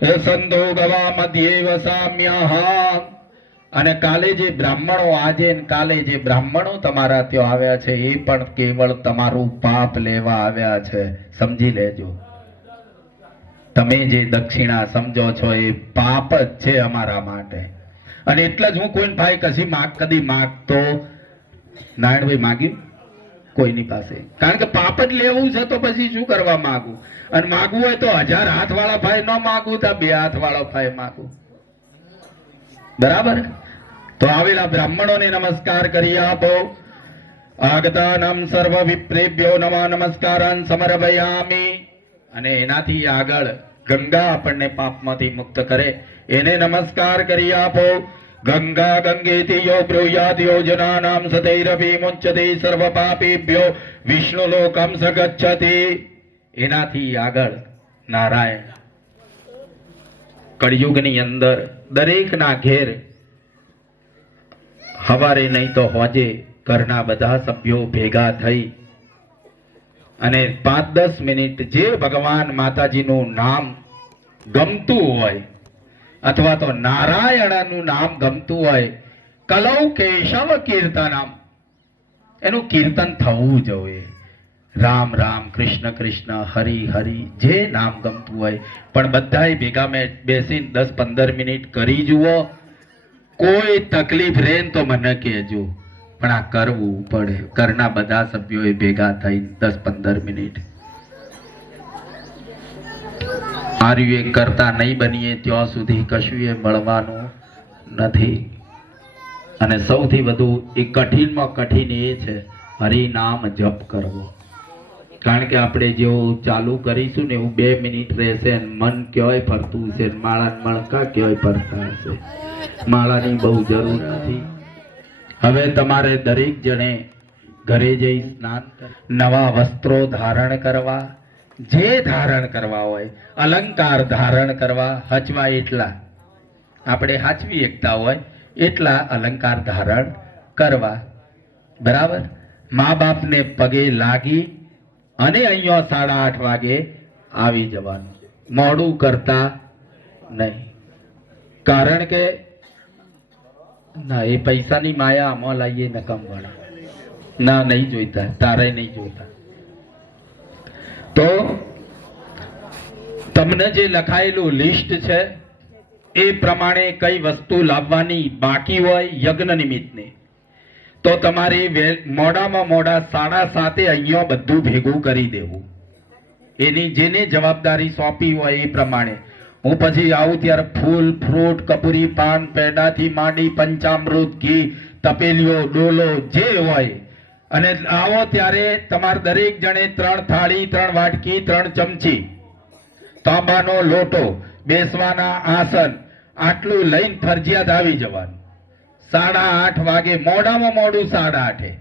એ સંતો ગવા મધ્યે વસામ્યઃ. અને કાલે જે બ્રાહ્મણો આજે ને કાલે જે બ્રાહ્મણો તમારા ત્યાં આવ્યા છે એ પણ કેવળ તમારું પાપ લેવા આવ્યા છે. સમજી લેજો. તમે જે દક્ષિણા સમજો છો એ પાપ જ છે અમારા માટે. અને એટલે જ હું કોઈ ભાઈ કદી માગતો નારાયણભાઈ માગ્યું કોઈની પાસે. કારણ કે પાપ જ લેવું છે તો પછી શું કરવા માગું? અને માગવું હોય તો 1000 હાથ વાળા ભાઈ ન માગું તો 2 હાથ વાળો ભાઈ માગું. બરાબર? તો આવેલા બ્રાહ્મણોને નમસ્કાર કરી આપો. આગતાનમ સર્વ વિપ્રેભ્યો નમઃ નમસ્કારાન સમર્પયામિ. અને એનાથી આગળ ગંગા આપણને પાપમાંથી મુક્ત કરે એને નમસ્કાર કરી આપો. ગંગા ગંગેતિ યો બ્રૂયાદ યોજનાનામ સતૈરપી મુંચતે સર્વ પાપેભ્યો વિષ્ણુ લોકમ સગચ્છતિ. એનાથી આગળ નારાયણ. કળિયુગની અંદર દરેકના ઘેર હવારે નહીં તો હોજે ઘરના બધા સભ્યો ભેગા થઈ અને 5-10 મિનિટ જે ભગવાન માતાજીનું નામ ગમતું હોય અથવા તો નારાયણનું નામ ગમતું હોય, કલૌ કેશવ કીર્તનમ, એનું કીર્તન થવું જોઈએ. રામ રામ, કૃષ્ણ કૃષ્ણ, હરિ હરિ, જે નામ ગમતું હોય. પણ બધાય ભેગા બેસીને 10-15 મિનિટ કરી જુઓ. કોઈ તકલીફ રહે ને તો મને કહેજો, પણ આ કરવું પડે. ઘરના બધા સભ્યોએ ભેગા થઈ 10-15 મિનિટ આર્યું કરતા નહીં બનીએ ત્યાં સુધી કશું એ મળવાનું નથી. અને સૌથી વધુ એ કઠિનમાં કઠિન એ છે હરિનામ જપ કરવો. કારણ કે આપણે જેવું ચાલુ કરીશું ને એવું 2 મિનિટ રહેશે, મન ક્યાંય ફરતું છે, માળા મણકા ક્યાંય ફરતા હશે. માળાની બહુ જરૂર નથી. હવે તમારે દરેક જણે ઘરે જઈ સ્નાન કરી નવા વસ્ત્રો ધારણ કરવા, જે ધારણ કરવા હોય, અલંકાર ધારણ કરવા, હચવા એટલા આપણે હાચવી એકતા હોય એટલા અલંકાર ધારણ કરવા. બરાબર. મા બાપને પગે લાગી અને અહીંયા 8:30 વાગે આવી જવાનું. મોડું કરતા નહીં. કારણ કે ના, એ પૈસાની માયા આમાં લાવીએ નકમ વાળા. ના, નહીં જોઈતા, તારે નહીં જોઈતા. તો તમને જે લખાયેલું લિસ્ટ છે એ પ્રમાણે કઈ વસ્તુ લાવવાની બાકી હોય યજ્ઞ નિમિત્તને, તો તમારે મોડામાં મોડા 7:30 અહીંયા બધું ભેગું કરી દેવું. એની જેને જવાબદારી સોંપી હોય એ પ્રમાણે. હું પછી આવું ત્યારે ફૂલ, ફ્રૂટ, કપૂરી, પાન, પેડાથી માંડી પંચામૃત, ઘી, તપેલીઓ, ડોલો જે હોય, અને આવો ત્યારે તમારે દરેક જણે 3 થાળી, 3 વાટકી, 3 ચમચી, તાંબાનો લોટો, બેસવાના આસન, આટલું લઈને ફરજિયાત આવી જવાનું. 8:30 વાગે, મોડામાં મોડું 8:30.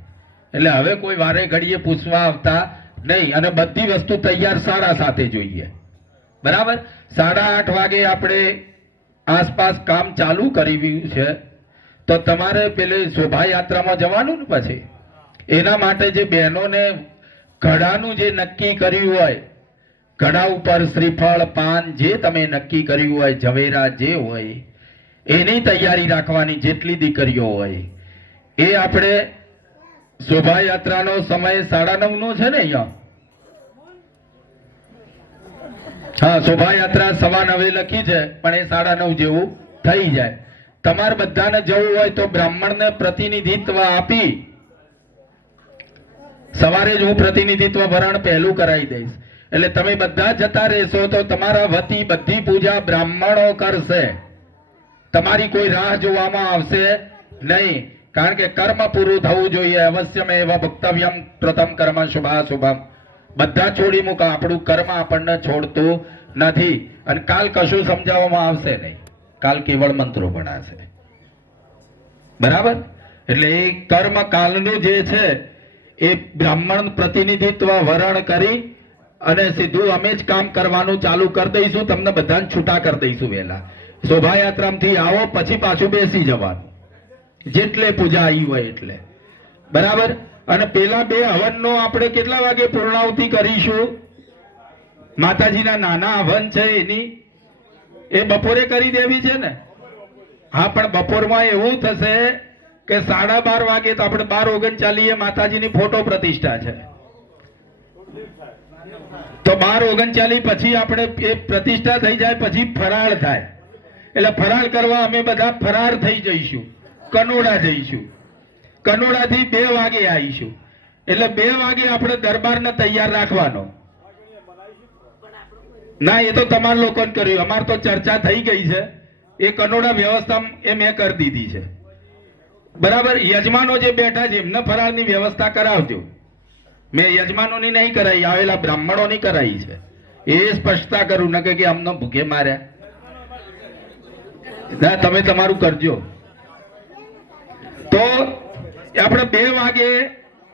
એટલે હવે કોઈ વારે ઘડીએ પૂછવા આવતા નહીં. અને બધી વસ્તુ તૈયાર 7:30 જોઈએ. બરાબર. 8:30 વાગે આપણે આસપાસ કામ ચાલુ કર્યું છે, તો તમારે પેલે શોભાયાત્રામાં જવાનું ને પછી એના માટે જે બહેનોને ઘડાનું જે નક્કી કર્યું હોય, ઘડા ઉપર શ્રીફળ, પાન જે તમે નક્કી કર્યું હોય, ઝવેરા જે હોય, એની તૈયારી રાખવાની. જેટલી દીકરીઓ હોય એ આપણે શોભાયાત્રાનો સમય 9:30 છે ને અહીંયા. હા, શોભાયાત્રા 9:15 લખી છે, પણ એ 9:30 જેવું થઈ જાય. તમારે બધાને જવું હોય તો બ્રાહ્મણને પ્રતિનિધિત્વ આપી સવારે જ હું પ્રતિનિધિત્વ ભરણ પહેલું કરાવી દઈશ. એટલે તમે બધા જતા રહેશો તો તમારા વતી બધી પૂજા બ્રાહ્મણો કરશે. તમારી કોઈ રાહ જોવામાં આવશે નહીં. કારણ કે કર્મ પૂરું થવું જોઈએ. અવશ્યમેવ ભક્તવ્યમ પ્રથમ કર્મ શુભાશુભમ. બધા છોડી મૂકા. આપણું કર્મ આપણને છોડતું નથી. અને કાલ કશું સમજાવવામાં આવશે નહીં. કાલ કેવળ મંત્રો ભણાશે. બરાબર. એટલે એ કર્મ કાલનું જે છે એ બ્રાહ્મણ પ્રતિનિધિત્વ વરણ કરી અને સીધું અમે જ કામ કરવાનું ચાલુ કરી દઈશું. તમને બધાને છૂટા કરી દઈશું વહેલા. શોભાયાત્રામાંથી આવો પછી પાછું બેસી જવાનું, જેટલે પૂજા આવી હોય એટલે. બરાબર. અને પેલા 2 હવનનો આપણે કેટલા વાગે પૂર્ણાહુતિ કરીશું? માતાજીના નાના હવન છે એની એ બપોરે કરી દેવી છે ને? હા, પણ બપોરમાં એવું થશે કે 12:30 વાગે તો આપણે 12:39 માતાજીની ફોટો પ્રતિષ્ઠા છે. તો 12:39 પછી આપણે એ પ્રતિષ્ઠા થઈ જાય પછી ફરાળ થાય. એટલે ફરાળ કરવા અમે બધા ફરાર થઈ જઈશું. કનોડા જઈશું. કનોડાથી 2 વાગે આવીશું. એટલે 2 વાગે આપણે દરબારને તૈયાર રાખવાનો. ના, એ તો તમારા લોકોને કર્યું. અમાર તો ચર્ચા થઈ ગઈ છે. એ કનોડા વ્યવસ્થા એ મેં કરી દીધી છે. બરાબર. યજમાનો જે બેઠા છે એમને ફરાળની વ્યવસ્થા કરાવજો. મેં યજમાનોની નહીં કરાવી, આવેલા બ્રાહ્મણોની કરાવી છે. એ સ્પષ્ટતા કરું ન કે અમને ભૂખે માર્યા. ના, તમે તમારું કરજો. તો આપણે 2 વાગે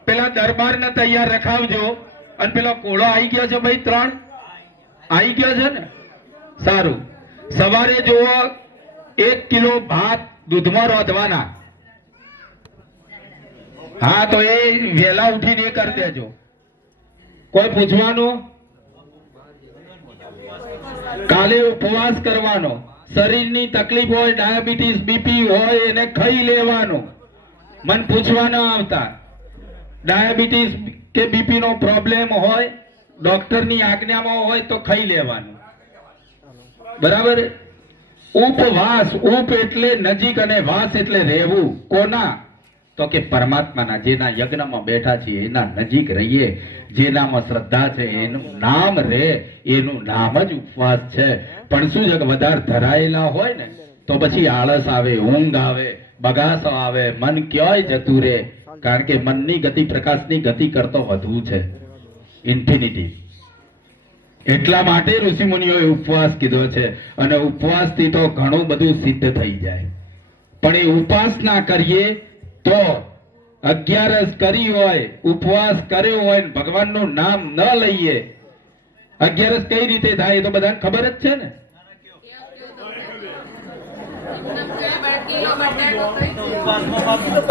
પેલા દરબારને તૈયાર રખાવજો. અને પેલા કોળો આવી ગયો છે ભાઈ? 3 આવી ગયો છે ને? સારું. સવારે જુઓ 1 કિલો ભાત દૂધમાં રાંધવાના. હા, તો એ વહેલા ઉઠીને એ કરી દેજો. કોઈ પૂછવાનું? કાલે ઉપવાસ કરવાનો. શરીરની તકલીફ હોય, ડાયાબિટીસ, બીપી હોય, એને ખાઈ લેવાનું. મન પૂછવા ન આવતા. ડાયાબિટીસ કે બીપી નો પ્રોબ્લેમ હોય, ડોક્ટરની આજ્ઞામાં હોય તો ખાઈ લેવાનું. બરાબર. ઉપવાસ, ઉપ એટલે નજીક અને વાસ એટલે રહેવું. કોના? તો કે પરમાત્માના. જેના યજ્ઞમાં બેઠા છીએ એના નજીક રહીએ, જેનામાં શ્રદ્ધા છે એનું નામ રહે, એનું નામ જ ઉપવાસ છે. પણ શું છે કે વધારે ધરાયેલા હોય ને તો પછી આળસ આવે, ઊંઘ આવે, બગાસો આવે, મન ક્યાંય જતું રહે. કારણ કે મનની ગતિ પ્રકાશની ગતિ કરતો વધુ છે, ઇન્ફિનિટી. એટલા માટે ઋષિ મુનિઓએ ઉપવાસ કીધો છે. અને ઉપવાસથી તો ઘણું બધું સિદ્ધ થઈ જાય. પણ એ ઉપાસના કરીએ તો, અગિયારસ કરી હોય, ઉપવાસ કર્યો હોય, ભગવાનનું નામ ન લઈએ. અગિયારસ કઈ રીતે થાય એ તો બધાને ખબર જ છે ને.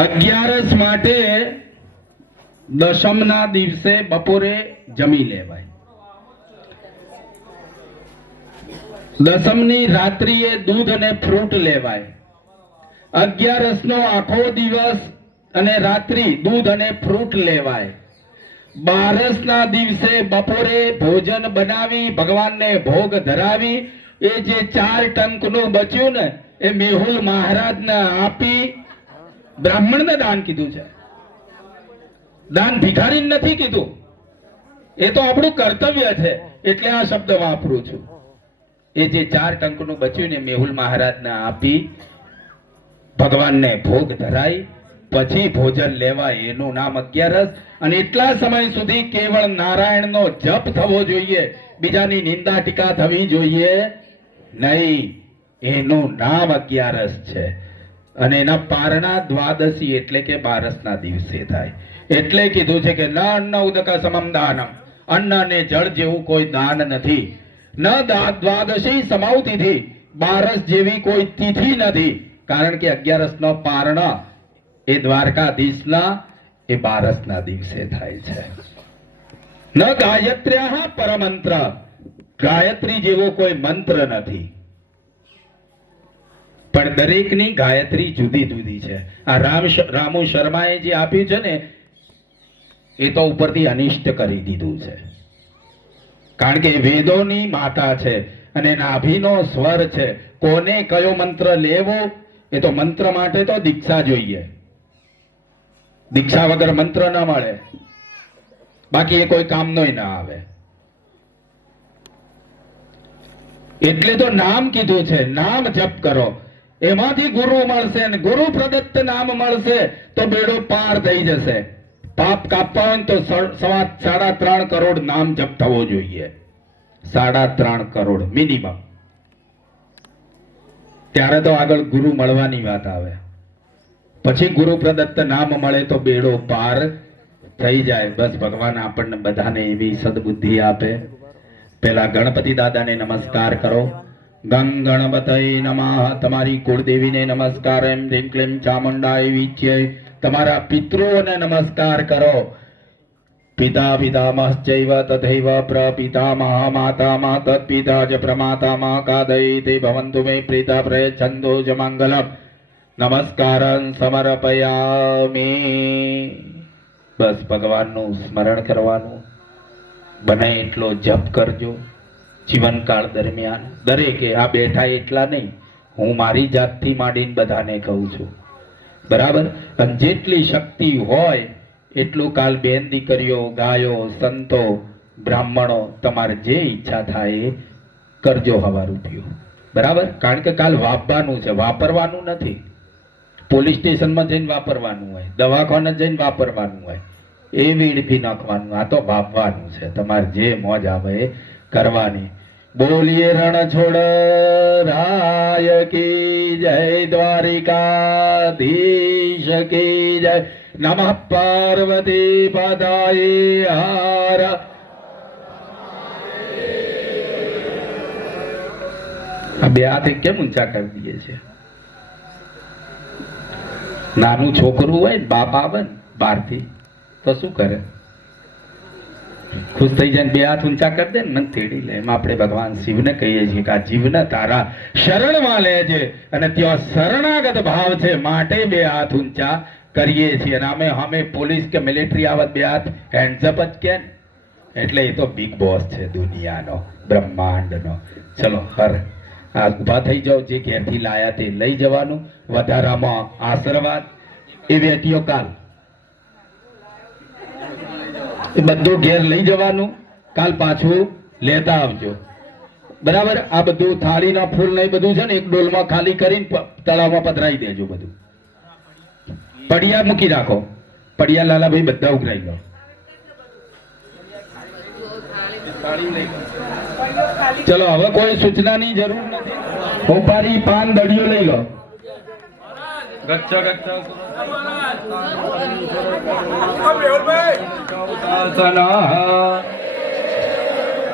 અગિયારસ માટે દશમના દિવસે બપોરે જમી લેવાય. દશમની રાત્રિએ દૂધ અને ફ્રૂટ લેવાય. 11 નો આખો દિવસ અને રાત્રિ દૂધ અને ફ્રૂટ લેવાય. 12 ના દિવસે બપોરે ભોજન બનાવી ભગવાનને ભોગ ધરાવી એ જે 4 ટંકનું બચ્યું ને એ મેહુલ મહારાજને આપી બ્રાહ્મણને દાન કીધું છે. દાન ભિખારીને નથી કીધું. એ તો આપણું કર્તવ્ય છે એટલે આ શબ્દ વાપરું છું. એ જે 4 ટંકનું બચ્યું ને મેહુલ મહારાજને આપી ભગવાનને ભોગ ધરાઈ પછી ભોજન લેવાય, એનું નામ 11. અને એટલા સમય સુધી કેવળ નારાયણનો જપ થવો જોઈએ, બીજાની નિંદા ટીકા થવી જોઈએ નહીં. એનું નામ 11 છે. અને એના પારણા દ્વાદશી એટલે કે 12 ના દિવસે થાય. એટલે કીધું છે કે ન અન્ન ઉદક સમમ દાનમ, અન્ન અને જળ જેવું કોઈ દાન નથી. ન દ્વાદશી સમાવતિથી, 12 જેવી કોઈ તિથિ નથી. કારણ કે 11 નો પારણા એ દ્વારકાધીશના એ 12 ના દિવસે થાય છે. ન ગાયત્ર્યા પરમંત્ર, ગાયત્રી જેવો કોઈ મંત્ર નથી. પણ દરેકની ગાયત્રી જુદી જુદી છે. આ રામુ શર્માએ જે આપ્યું છે ને એ તો ઉપરથી અનિષ્ટ કરી દીધું છે. કારણ કે વેદોની માતા છે અને નાભીનો સ્વર છે. કોને કયો મંત્ર લેવો એ તો મંત્ર માટે તો દીક્ષા જોઈએ. દીક્ષા વગર મંત્ર ન મળે, બાકી એ કોઈ કામનો ના આવે. એટલે તો નામ કીધું છે, નામ જપ કરો, એમાંથી ગુરુ મળશે ને ગુરુ પ્રદત્ત નામ મળશે તો બેડો પાર થઈ જશે. પાપ કાપવા હોય તો 3.5 કરોડ નામ જપ થવો જોઈએ. 3.5 કરોડ મિનિમમ. ત્યારે તો આગળ ગુરુ મળવાની વાત આવે. પછી ગુરુ પ્રદત્ત નામ મળે તો બેડો પાર થઈ જાય. બસ ભગવાન આપણને બધાને એવી સદબુદ્ધિ આપે. પેલા ગણપતિ દાદાને નમસ્કાર કરો. ગંગ ગણપતય નમઃ. તમારી કુળદેવીને નમસ્કાર. એમ ધીમ ક્લીમ ચામુંડાય વિચ્ય. તમારા પિતૃઓને નમસ્કાર કરો. પિતા પિતામહશ્ચૈવ તથૈવ પ્રપિતામહ માતામહ તત્પિતા ચ પ્રમાતામહ કાદય તે ભવન્તુ મે પ્રીતા પ્રયચ્છન્તો ચ મંગલમ. નમસ્કારં સમર્પયામિ. બસ ભગવાનનું સ્મરણ કરવાનું. બને એટલો જપ કરજો જીવનકાળ દરમિયાન. દરેકે આ બેઠા એટલા નહીં, હું મારી જાતથી માંડીને બધાને કહું છું. બરાબર. અને જેટલી શક્તિ હોય એટલું કાલ બેન દીકરીઓ, ગાયો, સંતો, બ્રાહ્મણો, તમારે જે ઈચ્છા થાય એ કરજો હવાર ઉઠ્યું. બરાબર. કારણ કે કાલ વાપવાનું છે, વાપરવાનું નથી. પોલીસ સ્ટેશનમાં જઈને વાપરવાનું હોય, દવાખાને જઈને વાપરવાનું હોય, એ વીડથી નાખવાનું. આ તો વાપવાનું છે. તમારે જે મોજ આવે એ કરવાની. બોલીએ રણ છોડ રાય કી જય, દ્વારિકાધીશ કી જય. નમઃ પાર્વતી પદાય હાર. આ બે હાથ કેમ ઊંચા કરી દઈએ છે? નાનું છોકરું હોય ને, બાપ આવે ને બહારથી તો શું કરે? ખુશ થઈ જાય ને બે હાથ ઊંચા કરી દે ને મને તેડી લે. એમ આપણે ભગવાન શિવને કહીએ છીએ કે આ જીવને તારા શરણમાં લેજે અને ત્યાં શરણાગત ભાવ છે માટે બે હાથ ઊંચા કરીએ છીએ. અને અમે પોલીસ કે મિલિટરી આવત બે હાથ હેન્ડ્સ અપ જ કે ને. એટલે એ તો બિગ બોસ છે દુનિયાનો, બ્રહ્માંડનો. ચલો હર આ ઊભા થઈ જાઓ. જે ઘેરથી લાયા તે લઈ જવાનું. વધારામાં આશીર્વાદ એ વેટીઓ કાલ એ બધું ઘેર લઈ જવાનું. કાલ પાછું લેતા આવજો. બરાબર. આ બધું થાળીના ફૂલ ને એ બધું છે ને એક ડોલમાં ખાલી કરીને તળાવમાં પધરાઈ દેજો. બધું પડિયા મૂકી રાખો. પડિયા લાલાભાઈ બધા ઉઘરાઈ લો. ચલો હવે કોઈ સૂચનાની જરૂર નથી. ઉપારી પાન દડિયો લઈ લો. ગચ્છા ગચ્છા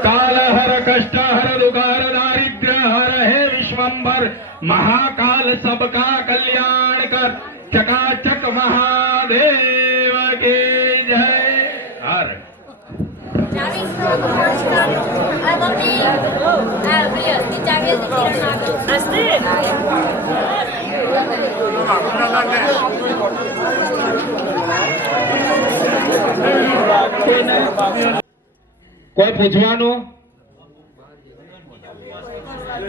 કાલ હર કષ્ટ હર દુગાર દારિદ્ર હર હે વિશ્વંભર મહાકાલ સબકા કલ્યાણ કર ચકાચક મહાદેવ કી જય. હર કોઈ પૂછવાનું?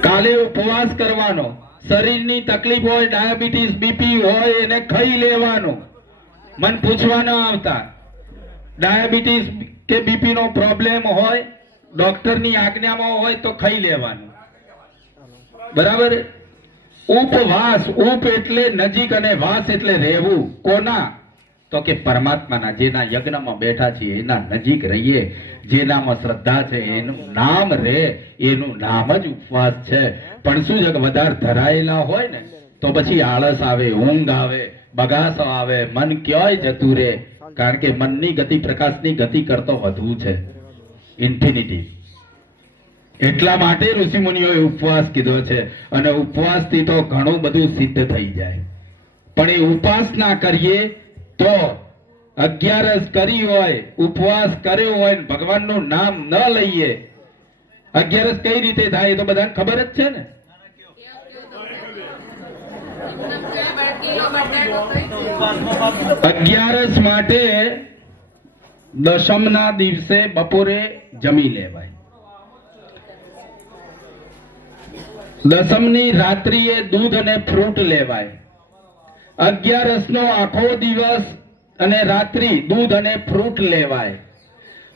કાલે ઉપવાસ કરવાનો. શરીરની તકલીફ હોય, ડાયાબિટીસ બીપી હોય એને ખાઈ લેવાનું. મન પૂછવા ન આવતા. ડાયાબિટીસ કે બીપી નો પ્રોબ્લેમ હોય, ડોક્ટરની આજ્ઞામાં હોય તો ખાઈ લેવાનું. બરાબર. ઉપવાસ, ઉપ એટલે નજીક અને વાસ એટલે રહેવું. કોના? તો કે પરમાત્માના. જેના યજ્ઞમાં બેઠા છીએ એના નજીક રહીએ. જેનામાં શ્રદ્ધા છે એનું નામ રહે. એનું નામ જ ઉપવાસ છે. પણ શું છે કે વધારે ધરાયેલા હોય ને તો પછી આળસ આવે, ઊંઘ આવે, બગાસો આવે, મન ક્યાંય જતું રહે. કારણ કે મનની ગતિ પ્રકાશની ગતિ કરતો વધુ છે, ઇન્ફિનિટી. એટલા માટે ઋષિ મુનિઓએ ઉપવાસ કીધો છે. અને ઉપવાસથી તો ઘણું બધું સિદ્ધ થઈ જાય. પણ એ ઉપાસના કરીએ તો 11 કરી હોય, ઉપવાસ કર્યો હોય, ભગવાનનું નામ ન લઈએ. 11 કઈ રીતે થાય એ તો બધાને ખબર જ છે ને. અગિયારસ માટે દશમના દિવસે બપોરે જમી લેવાય. દશમની રાત્રિએ દૂધ અને ફ્રૂટ લેવાય. 11 નો આખો દિવસ અને રાત્રિ દૂધ અને ફ્રૂટ લેવાય.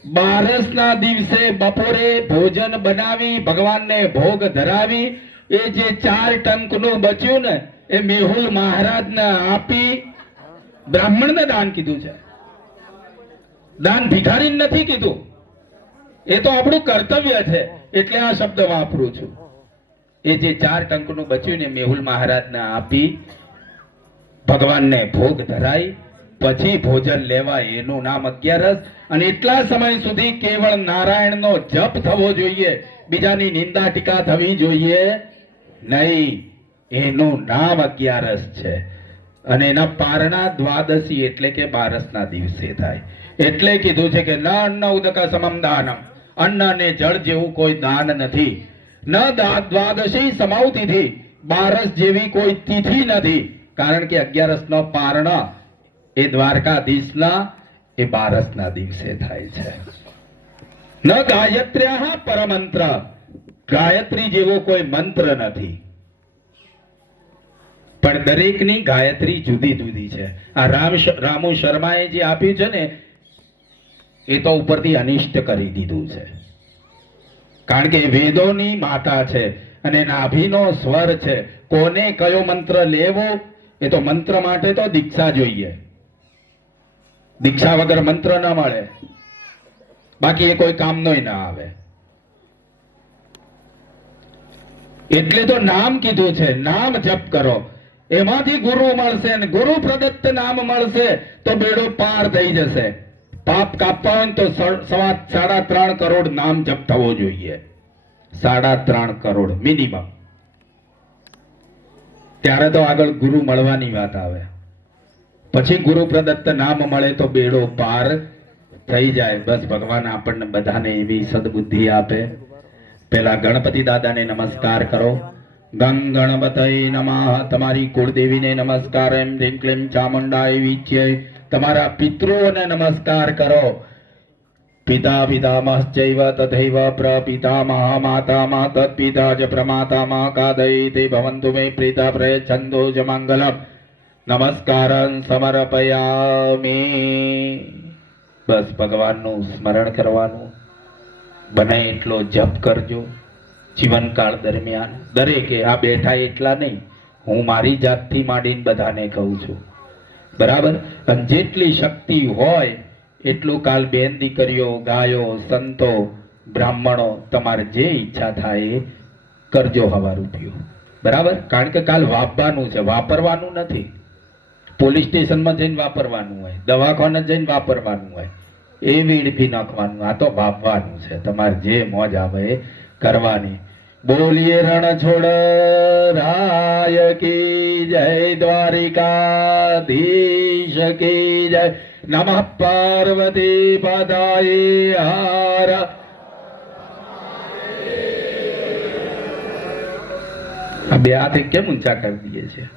12 ના દિવસે બપોરે ભોજન બનાવી ભગવાનને ભોગ ધરાવી એ જે 4 ટંકનું બચ્યું ને એ મેહુલ મહારાજને આપી બ્રાહ્મણને દાન કીધું છે. દાન ભિખારીને નથી કીધું. એ તો આપણું કર્તવ્ય છે એટલે આ શબ્દ વાપરું છું. એ જે 4 ટંકનું બચ્યું ને મેહુલ મહારાજને આપી ભગવાનને ભોગ ધરાઈ પછી ભોજન લેવાય. એનું નામ 11. અને એટલા સમય સુધી કેવળ નારાયણનો જપ થવો જોઈએ. બીજાની નિંદા ટીકા થવી જોઈએ નહીં. એનું નામ 11 છે. અને એના પારણા દ્વાદશી એટલે કે 12 ના દિવસે થાય. એટલે કીધું છે કે ન અન્ન ઉદક સમમ દાનમ. અન્ન અને જળ જેવું કોઈ દાન નથી. ન દ્વાદશી સમાવતિથી. 12 જેવી કોઈ તિથિ નથી. કારણ કે 11 નો પારણા એ દ્વારકાધીશના એ 12 ના દિવસે થાય છે. ન ગાયત્ર્યા પરમંત્ર. ગાયત્રી જેવો કોઈ મંત્ર નથી. પણ દરેકની ગાયત્રી જુદી જુદી છે. આ રામુ શર્માએ જે આપ્યું છે ને એ તો ઉપરથી અનિષ્ટ કરી દીધું છે. કારણ કે વેદોની માતા છે અને નાભીનો સ્વર છે. કોને કયો મંત્ર લેવો એ તો મંત્ર માટે તો દીક્ષા જોઈએ. દીક્ષા વગર મંત્ર ન મળે. બાકી એ કોઈ કામનો ના આવે. એટલે તો નામ કીધું છે. નામ જપ કરો એમાંથી ગુરુ મળશે અને ગુરુ પ્રદત્ત નામ મળશે તો બેડો પાર થઈ જશે. પાપ કાપવા હોય તો 3.5 કરોડ નામ જપ થવો જોઈએ. 3.5 કરોડ મિનિમમ. ત્યારે તો આગળ ગુરુ મળવાની વાત આવે. પછી ગુરુ પ્રદત્ત નામ મળે તો બેડો પાર થઈ જાય. બસ ભગવાન આપણને બધાને એવી સદબુદ્ધિ આપે. પેલા ગણપતિ દાદાને નમસ્કાર કરો. ગંગ ગણપતય નમઃ. તમારી કુળદેવીને નમસ્કાર. એમ ધીમ ક્લીમ ચામુંડાય વિચ્ય. તમારા પિતૃઓને નમસ્કાર કરો. પિતા પિતામહશ્ચૈવ તથૈવ પ્રપિતામહ માતામહ તત્પિતા ચ પ્રમાતામહ કાદય તે ભવન્તુ મે પ્રીતા પ્રયચ્છન્તો ચ મંગલમ. નમસ્કારં સમર્પયામિ. બસ ભગવાનનું સ્મરણ કરવાનું. બને એટલો જપ કરજો જીવનકાળ દરમિયાન. દરેકે આ બેઠા એટલા નહીં, હું મારી જાતથી માંડીને બધાને કહું છું, બરાબર? અને જેટલી શક્તિ હોય એટલું કાલ બેન દીકરીઓ, ગાયો, સંતો, બ્રાહ્મણો, તમારે જે ઈચ્છા થાય એ કરજો હવાર ઉઠ્યું, બરાબર? કારણ કે કાલ વાપવાનું છે, વાપરવાનું નથી. પોલીસ સ્ટેશનમાં જઈને વાપરવાનું હોય, દવાખાને જઈને વાપરવાનું હોય, એ વીડથી નાખવાનું. આ તો વાપવાનું છે. તમારે જે મોજ આવે એ કરવાની. બોલીએ રણ છોડ રાય કી જય, દ્વારિકાધીશ કી જય. નમઃ પાર્વતી પદાય હર. આ બે હાથ કેમ ઊંચા કરી દઈએ છે?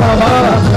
Vamos,